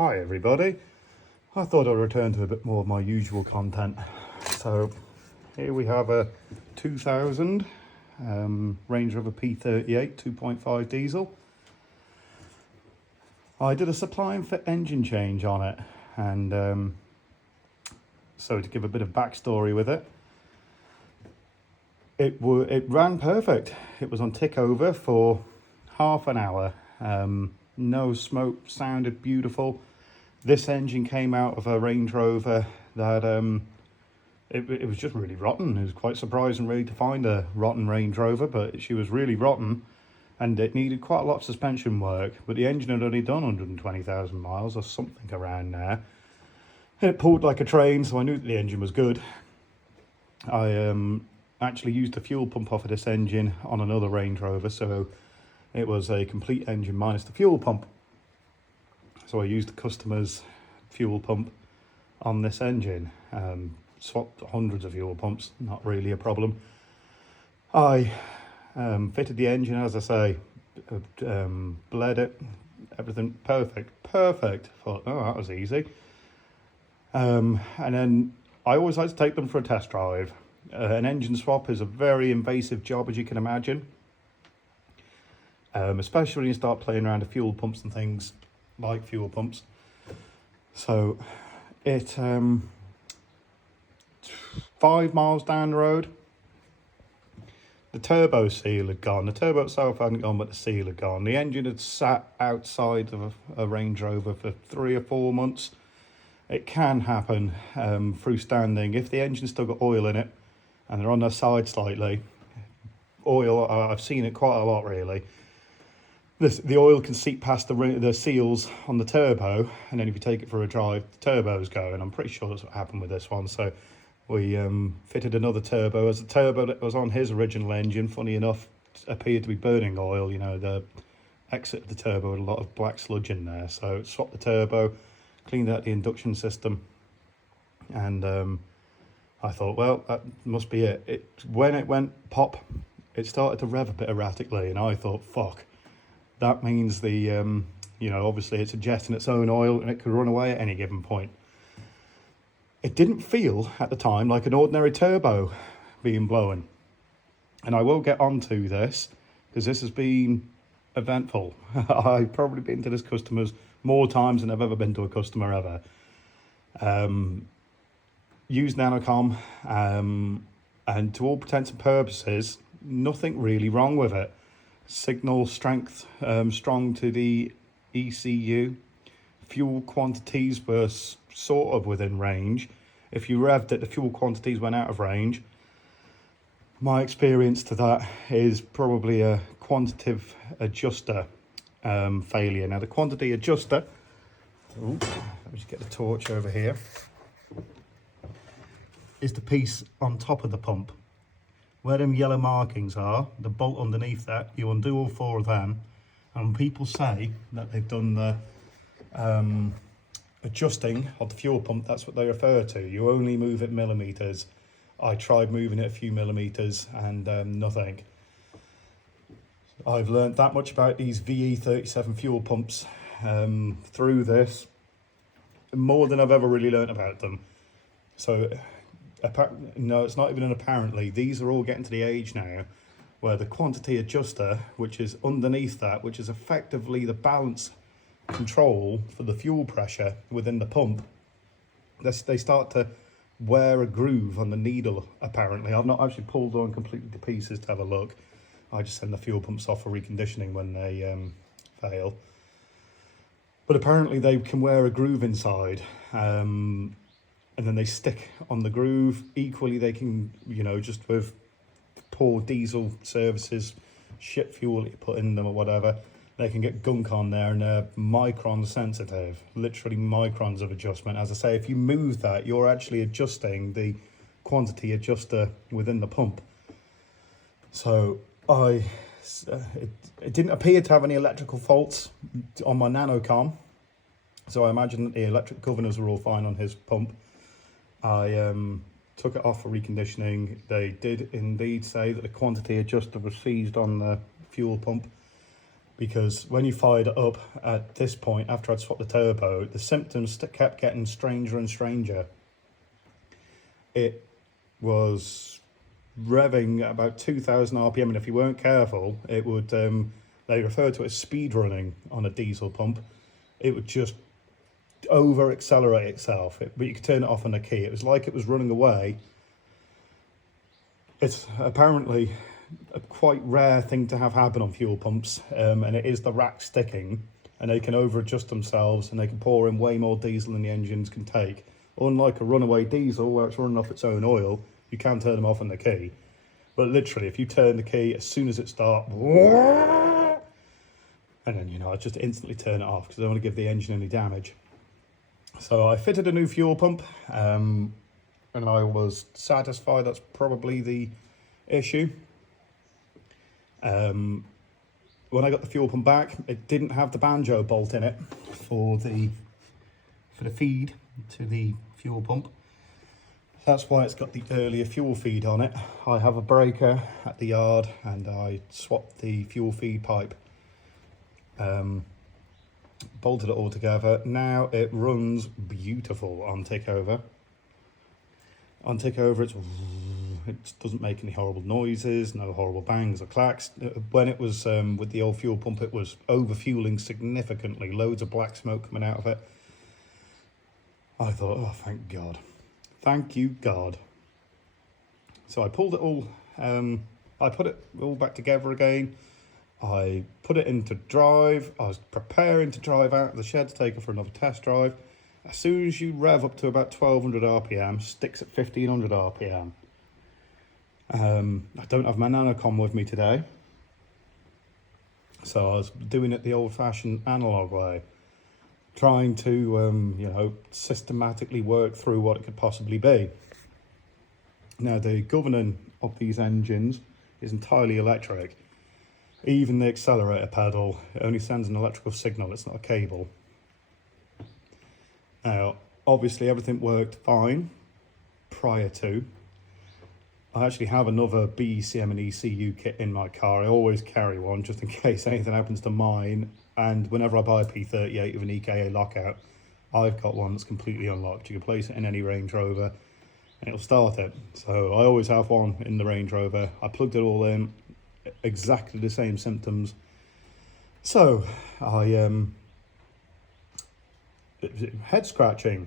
Hi everybody, I thought I'd return to a bit more of my usual content. So here we have a 2000 Range Rover P38 2.5 diesel. I did a supply and fit engine change on it, and so to give a bit of backstory with it, it ran perfect. It was on Tickover for half an hour. No smoke, sounded beautiful. This engine came out of a Range Rover that it was just really rotten. It was quite surprising really to find a rotten Range Rover, but she was really rotten and it needed quite a lot of suspension work, but the engine had only done 120,000 miles or something around there. It pulled like a train, so I knew that the engine was good. I actually used the fuel pump off of this engine on another Range Rover, so it was a complete engine minus the fuel pump. So I used the customer's fuel pump on this engine. Swapped hundreds of fuel pumps, not really a problem. I fitted the engine, as I say, bled it, everything perfect. Thought, oh, that was easy. And then I always like to take them for a test drive. An engine swap is a very invasive job, as you can imagine. Especially when you start playing around with fuel pumps and things like fuel pumps. So it 5 miles down the road, the turbo seal had gone. The turbo itself hadn't gone, but the seal had gone. The engine had sat outside of a Range Rover for 3 or 4 months. It can happen through standing. If the engine's still got oil in it and they're on their side slightly, oil, I've seen it quite a lot really. The oil can seep past the seals on the turbo, and then if you take it for a drive, the turbo's going. I'm pretty sure that's what happened with this one. So we fitted another turbo, as the turbo that was on his original engine, funny enough, appeared to be burning oil. You know, the exit of the turbo had a lot of black sludge in there. So swapped the turbo, cleaned out the induction system, and I thought, well, that must be it. When it went pop, it started to rev a bit erratically, and I thought, fuck. That means the, you know, obviously it's injecting its own oil and it could run away at any given point. It didn't feel at the time like an ordinary turbo being blown. And I will get onto this because this has been eventful. I've probably been to this customer's more times than I've ever been to a customer ever. Used nanocom, and to all intents and purposes, nothing really wrong with it. Signal strength strong to the ECU. Fuel quantities were sort of within range. If you revved it, the fuel quantities went out of range. My experience to that is probably a quantitative adjuster failure. Now the quantity adjuster, let me just get the torch over here, is the piece on top of the pump. Where them yellow markings are, the bolt underneath that, you undo all 4 of them, and people say that they've done the adjusting of the fuel pump, that's what they refer to. You only move it millimeters. I tried moving it a few millimeters and nothing. I've learned that much about these VE37 fuel pumps through this, more than I've ever really learned about them. So no, it's not even an apparently. These are all getting to the age now where the quantity adjuster, which is underneath that, which is effectively the balance control for the fuel pressure within the pump, they start to wear a groove on the needle, apparently. I've not actually pulled one completely to pieces to have a look. I just send the fuel pumps off for reconditioning when they fail. But apparently they can wear a groove inside. And then they stick on the groove. Equally, they can, you know, just with poor diesel services, shit fuel that you put in them or whatever, they can get gunk on there, and they're micron sensitive, literally microns of adjustment. As I say, if you move that, you're actually adjusting the quantity adjuster within the pump. So it didn't appear to have any electrical faults on my nanocom. So I imagine that the electric governors were all fine on his pump. I took it off for reconditioning. They did indeed say that the quantity adjuster was seized on the fuel pump. because when you fired it up at this point, after I'd swapped the turbo, the symptoms kept getting stranger and stranger. It was revving at about 2,000 RPM, and if you weren't careful, it would, they refer to it as speed running on a diesel pump. It would just over accelerate itself, but you could turn it off on the key. It was like it was running away. It's apparently a quite rare thing to have happen on fuel pumps, and it is the rack sticking, and they can over adjust themselves, and they can pour in way more diesel than the engines can take. Unlike a runaway diesel where it's running off its own oil, you can turn them off on the key. But literally, if you turn the key as soon as it starts, and then, you know, I just instantly turn it off because I don't want to give the engine any damage. So I fitted a new fuel pump, and I was satisfied that's probably the issue. When I got the fuel pump back, it didn't have the banjo bolt in it for the feed to the fuel pump. That's why it's got the earlier fuel feed on it. I have a breaker at the yard, and I swapped the fuel feed pipe. Bolted it all together. Now it runs beautiful on Tickover. On Tickover, it doesn't make any horrible noises, no horrible bangs or clacks. When it was with the old fuel pump, it was over-fueling significantly, loads of black smoke coming out of it. I thought, oh, thank God. Thank you, God. So I pulled it all, I put it all back together again. I put it into drive. I was preparing to drive out of the shed to take it for another test drive. As soon as you rev up to about 1200 RPM, sticks at 1500 RPM. I don't have my nanocom with me today, so I was doing it the old-fashioned analog way, trying to, you know, systematically work through what it could possibly be. Now, the governing of these engines is entirely electric. Even the accelerator pedal, it only sends an electrical signal, it's not a cable. Now, obviously everything worked fine prior to. I actually have another BECM and ECU kit in my car. I always carry one just in case anything happens to mine. And whenever I buy a P38 with an EKA lockout, I've got one that's completely unlocked. You can place it in any Range Rover and it'll start it. So I always have one in the Range Rover. I plugged it all in, exactly the same symptoms. So I head scratching,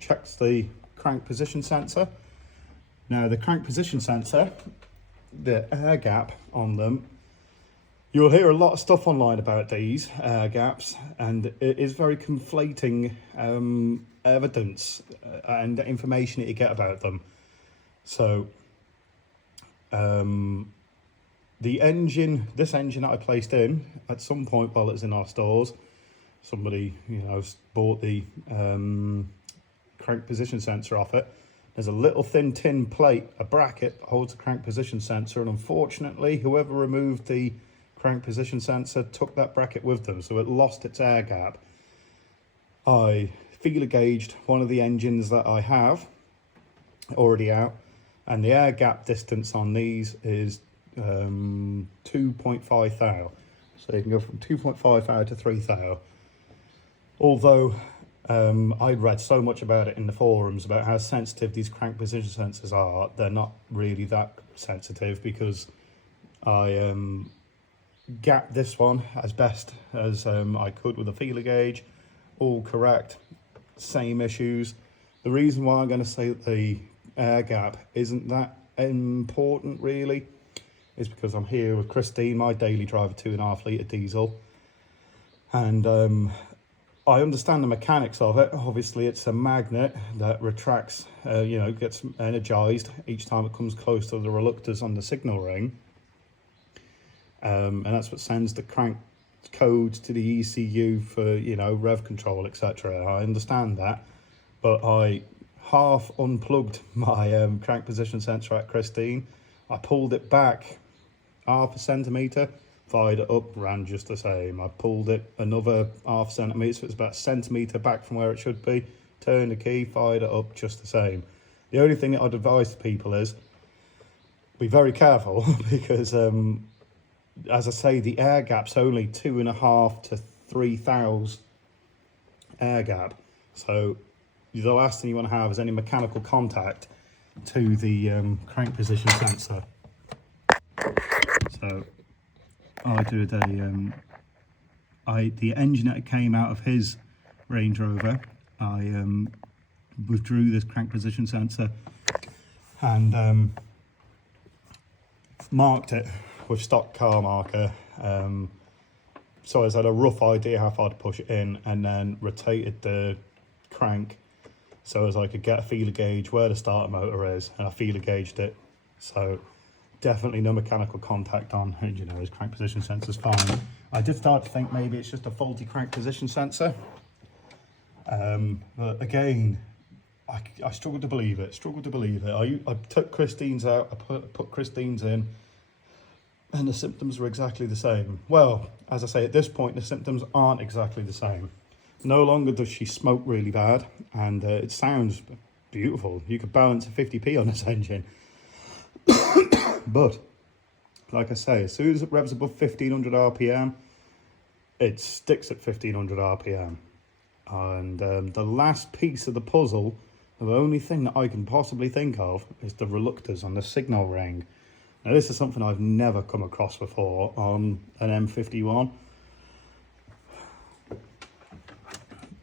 checks the crank position sensor. Now the crank position sensor, the air gap on them, you'll hear a lot of stuff online about these air gaps, and it is very conflating evidence and information that you get about them. So the engine, this engine that I placed in, at some point while it was in our stores, somebody, you know, bought the crank position sensor off it. There's a little thin tin plate, a bracket that holds the crank position sensor, and unfortunately, whoever removed the crank position sensor took that bracket with them, so it lost its air gap. I feeler gauged one of the engines that I have already out, and the air gap distance on these is 2.5 thou. So you can go from 2.5 thou to 3 thou. Although I'd read so much about it in the forums about how sensitive these crank position sensors are, they're not really that sensitive, because I gapped this one as best as I could with a feeler gauge, all correct, same issues. The reason why I'm going to say that the air gap isn't that important really is because I'm here with Christine, my daily driver 2.5 litre diesel, and I understand the mechanics of it. Obviously, it's a magnet that retracts, you know, gets energized each time it comes close to the reluctors on the signal ring. And that's what sends the crank codes to the ECU for, you know, rev control, etc. I understand that, but I half unplugged my crank position sensor at Christine. I pulled it back 0.5 centimetre, fired it up, ran just the same. I pulled it another 0.5 centimetre, so it's about 1 centimetre back from where it should be. Turned the key, fired it up just the same. The only thing that I'd advise to people is be very careful, because as I say, the air gap's only 2.5 to 3 thous air gap. So the last thing you want to have is any mechanical contact to the crank position sensor. So I did the engine that came out of his Range Rover. I withdrew this crank position sensor and marked it with stock car marker, so I had a rough idea how far to push it in, and then rotated the crank so as I could get a feeler gauge where the starter motor is, and I feeler gauged it. So definitely no mechanical contact on, and you know, his crank position sensor's fine. I did start to think maybe it's just a faulty crank position sensor, but again, I struggled to believe it, I took Christine's out, I put Christine's in, and the symptoms were exactly the same. Well, as I say, at this point, the symptoms aren't exactly the same. No longer does she smoke really bad, and it sounds beautiful. You could balance a 50p on this engine. But, like I say, as soon as it revs above 1500 RPM, it sticks at 1500 RPM. And the last piece of the puzzle, the only thing that I can possibly think of, is the reluctors on the signal ring. Now, this is something I've never come across before on an M51.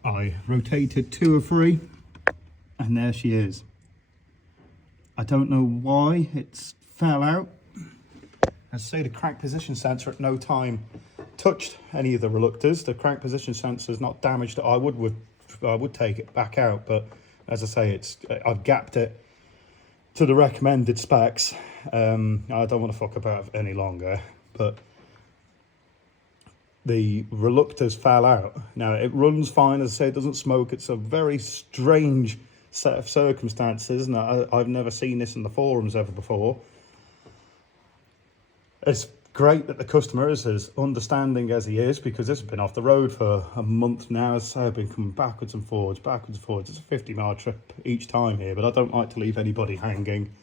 I rotated 2 or 3, and there she is. I don't know why it's fell out. As I say, the crank position sensor at no time touched any of the reluctors. The crank position sensor is not damaged. I would take it back out, but as I say, I've gapped it to the recommended specs. I don't want to fuck about any longer, but the reluctors fell out. Now, it runs fine, as I say, it doesn't smoke. It's a very strange set of circumstances, and I've never seen this in the forums ever before. It's great that the customer is as understanding as he is, because this has been off the road for a month now. As I say, I've been coming backwards and forwards. It's a 50-mile trip each time here, but I don't like to leave anybody hanging.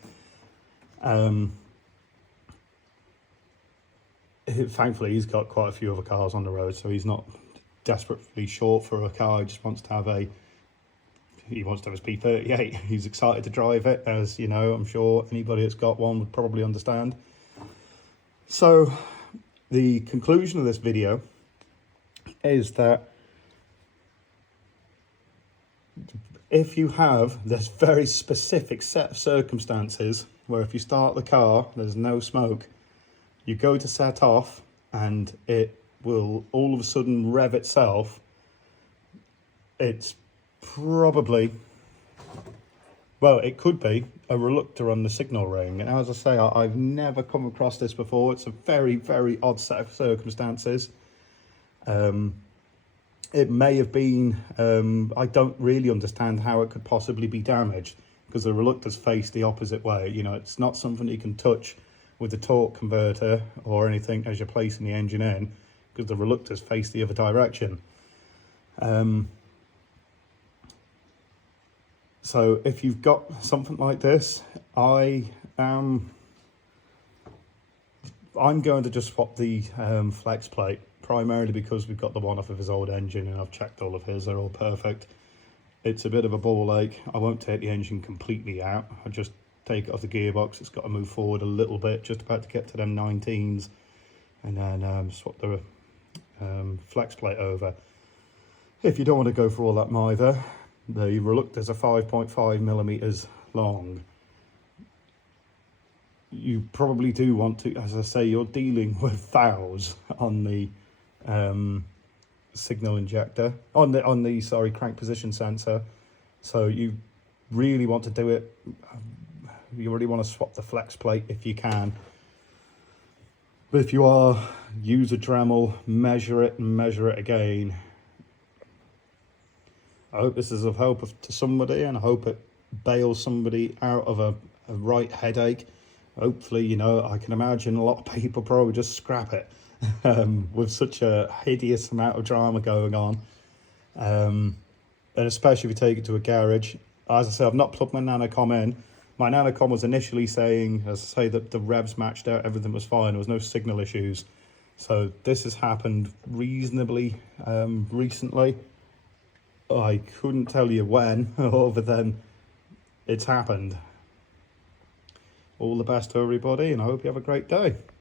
Thankfully, he's got quite a few other cars on the road, so he's not desperately short for a car. He just wants to have his P38. He's excited to drive it, as you know, I'm sure anybody that's got one would probably understand. So the conclusion of this video is that if you have this very specific set of circumstances where if you start the car, there's no smoke, you go to set off and it will all of a sudden rev itself, it's probably, well, it could be a reluctor on the signal ring. And as I say, I've never come across this before. It's a very, very odd set of circumstances. It may have been, I don't really understand how it could possibly be damaged, because the reluctors face the opposite way. You know, it's not something you can touch with the torque converter or anything as you're placing the engine in, because the reluctors face the other direction. So if you've got something like this, I'm going to just swap the flex plate, primarily because we've got the one off of his old engine and I've checked all of his, they're all perfect. It's a bit of a ball ache. I won't take the engine completely out. I'll just take it off the gearbox. It's got to move forward a little bit, just about to get to them 19s, and then swap the flex plate over. If you don't want to go for all that either, the reluctors are 5.5 millimeters long. You probably do want to, as I say, you're dealing with thous on the signal injector, on the crank position sensor. So you really want to do it. You really want to swap the flex plate if you can. But if you are, use a Dremel, measure it and measure it again. I hope this is of help to somebody, and I hope it bails somebody out of a right headache. Hopefully, you know, I can imagine a lot of people probably just scrap it with such a hideous amount of drama going on. And especially if you take it to a garage. As I say, I've not plugged my nanocom in. My nanocom was initially saying, as I say, that the revs matched out, everything was fine, there was no signal issues. So this has happened reasonably recently. I couldn't tell you when, other than it's happened. All the best to everybody, and I hope you have a great day.